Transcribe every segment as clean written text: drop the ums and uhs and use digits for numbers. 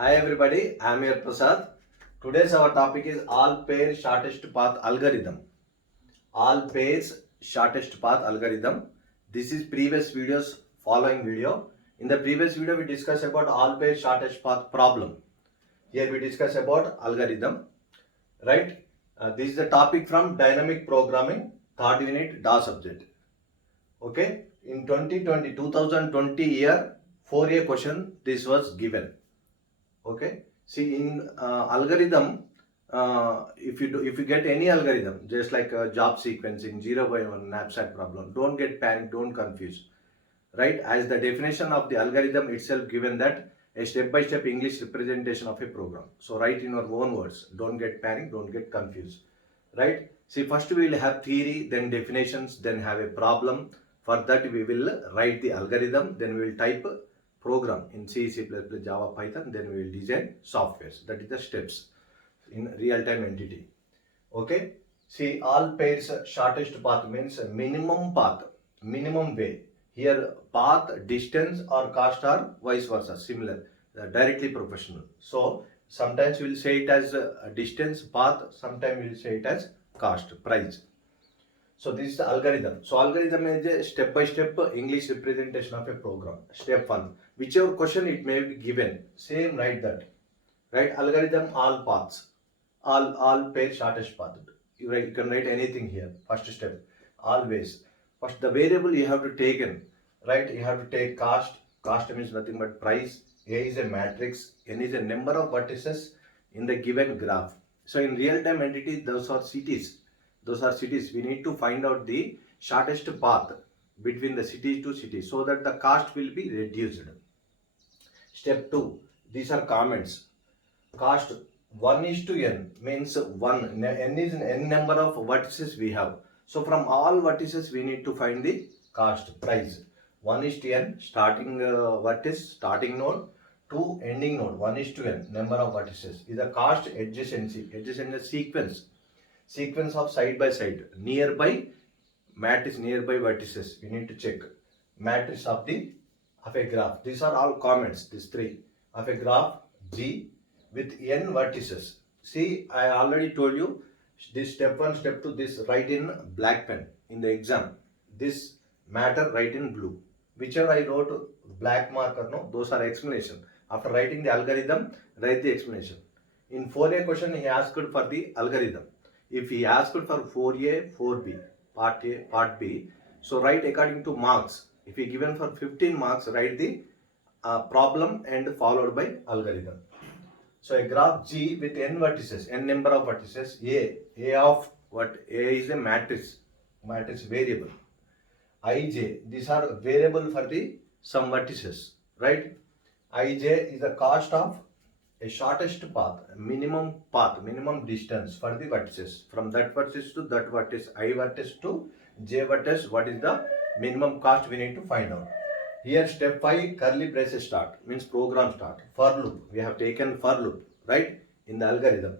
Hi everybody, I am your Prasad. Today's our topic is all pair shortest path algorithm. All pairs shortest path algorithm. This is previous videos following video. In the previous video we discussed about all pair shortest path problem. Here we discuss about algorithm, right? This is the topic from dynamic programming, third unit DA subject. Okay, in 2020 year 4A question this was given. Okay, see in algorithm, if you get any algorithm just like job sequencing 0 by 1 knapsack problem, don't get panic, don't confuse, right? As the definition of the algorithm itself given that a step by step English representation of a program. So write in your own words, don't get panic, don't get confused, right? See, first we will have theory, then definitions, then have a problem. For that we will write the algorithm, then we will type program in C, C++, Java, Python, then we will design softwares. That is the steps in real-time entity. Okay. See, all pairs shortest path means minimum path, minimum way. Here path, distance or cost are vice versa, similar, directly proportional. So sometimes we will say it as distance, path, sometimes we will say it as cost, price. So this is the algorithm. So algorithm is a step-by-step English representation of a program. Step 1. Whichever question it may be given, same write that. Right? Algorithm, all paths. All pair shortest path. You can write anything here. First step. Always. First the variable you have to take in. Right? You have to take cost. Cost means nothing but price. A is a matrix. N is a number of vertices in the given graph. So in real-time entity, those are cities. We need to find out the shortest path between the city to city so that the cost will be reduced. Step 2. These are comments. Cost 1 is to n means 1. N is n number of vertices we have. So from all vertices we need to find the cost, price. 1 is to n, starting vertex, starting node to ending node. 1 is to n, number of vertices. Is the cost adjacency. Adjacent sequence of side by side, nearby matrix, nearby vertices. We need to check matrix of a graph. These are all comments. These three of a graph G with n vertices. See, I already told you this step 1, step 2. This write in black pen in the exam. This matter write in blue. Whichever I wrote black marker, no, those are explanation. After writing the algorithm, write the explanation. In 4A question, he asked for the algorithm. If he asked for 4A, 4B, part A, part B, so write according to marks. If he given for 15 marks, write the problem and followed by algorithm. So a graph G with n vertices, n number of vertices, A of what? A is a matrix variable. Ij, these are variable for the some vertices, right? Ij is the cost of a shortest path, minimum distance for the vertices. From that vertex to that vertex, I vertex to J vertex, what is the minimum cost we need to find out. Here step 5, curly braces start, means program start. For loop, we have taken for loop, right? In the algorithm.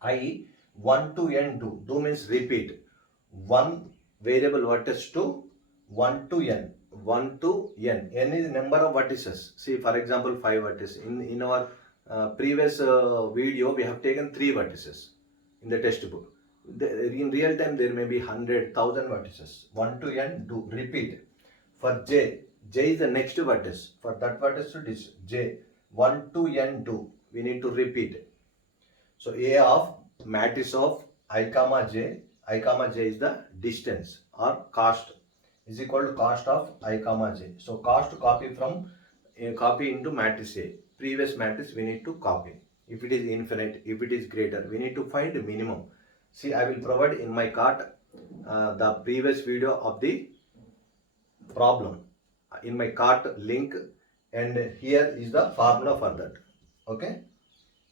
I 1 to n do means repeat. 1 variable vertex to 1 to n. 1 to n. N is number of vertices. See, for example, 5 vertices. In our previous video, we have taken 3 vertices in the textbook. In real time, there may be 100,000 vertices. 1 to n do repeat. For J is the next vertex. For that vertex to this J, 1 to n do. We need to repeat. So A of matrix of I comma J is the distance or cost is equal to cost of I comma J. So cost copy from copy into matrix A. Previous matrix we need to copy. If it is infinite, if it is greater, we need to find the minimum. See, I will provide in my cart the previous video of the problem in my cart link, and here is the formula for that. Okay.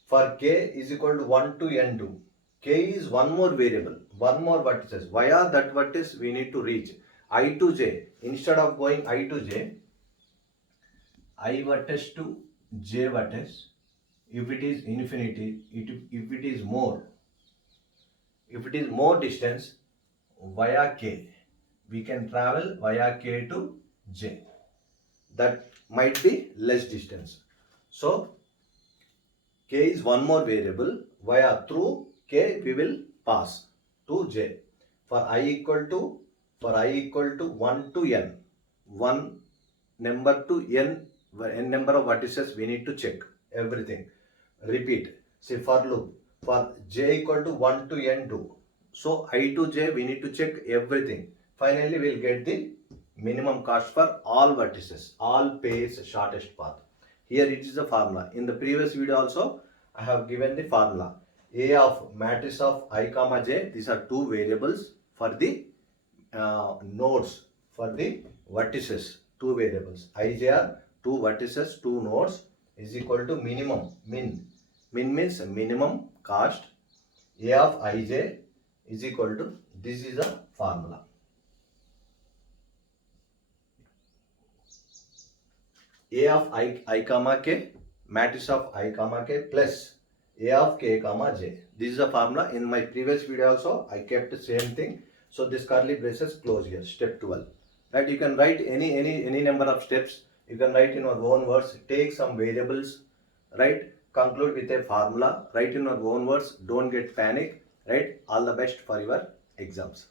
For k is equal to 1 to n2. K is one more variable, one more vertices. Via that vertex we need to reach I to j. Instead of going I to j, I vertex to j vertex. If it is infinity, if it is more distance, via k, we can travel via k to j. That might be less distance. So K is one more variable. Via through K we will pass to J. For I equal to 1 to n, one number to n number of vertices we need to check everything. Repeat. See, for loop, for j equal to 1 to n2, so I to j we need to check everything. Finally we'll get the minimum cost for all vertices, all pairs shortest path. Here it is the formula. In the previous video also I have given the formula. A of matrix of I comma j, these are two variables. For the nodes, for the vertices, two variables. Ij are two vertices, two nodes, is equal to minimum. Min means minimum cost. A of ij is equal to, this is a formula. A of I comma k, matrix of I comma k plus A of k comma j. This is a formula. In my previous video also I kept the same thing. So this curly braces close here. Step 12. Right? You can write any number of steps. You can write in your own words. Take some variables. Right? Conclude with a formula. Write in your own words. Don't get panic. Right? All the best for your exams.